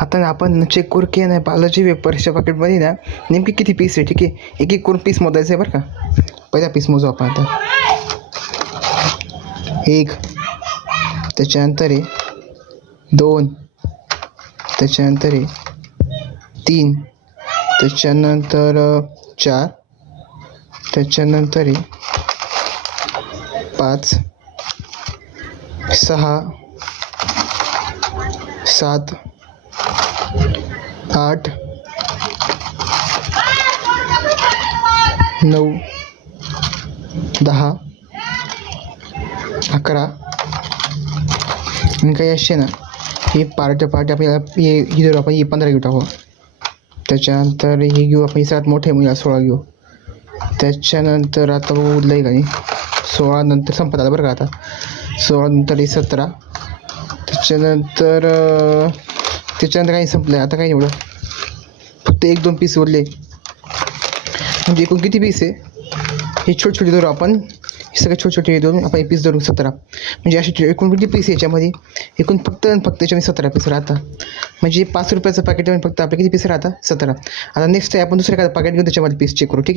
आता ना आपण चेक करू की नाही बालाजी वेपर्सच्या पॅकेटमध्ये ना नेमकी किती पीस आहे. ठीक आहे, एक एक करून पीस मोजायचं आहे बरं का. पहिला पीस मोजू आपण आता. 1, त्याच्यानंतर आहे 2, त्याच्यानंतर आहे 3, त्याच्यानंतर 4, त्याच्यानंतर आहे 5, 6, 7, 8, 9, 10, 11 आणि काही असे ना हे पार्ट आपल्याला ही धरू आपण, ही 15 घेऊ टाकू. त्याच्यानंतर हे घेऊ आपण, ही सर्वात मोठे म्हणजे 16 घेऊ. त्याच्यानंतर आता बघू उरलं आहे का नाही, 16 नंतर संपत आलं बरं का. आता 16 नंतर 17, त्याच्यानंतर काही संपलं आहे. आता काही एवढं फक्त 1-2 पीस उरले. म्हणजे एकूण किती पीस आहे हे छोटे छोटे धरू आपण, हे सगळे छोटे छोटे धरून आपण एक पीस धरू 17. म्हणजे असे एकूण किती पीस याच्यामध्ये, एकूण फक्त याच्यामध्ये 17 पीस राहतात. म्हणजे 5 रुपयाचं पॅकेटमध्ये फक्त आपले किती पीस राहतात 17. आता नेक्स्ट आहे आपण दुसरं काय पॅकेट घेऊन त्याच्यामध्ये पीस चेक करू. ठीक आहे.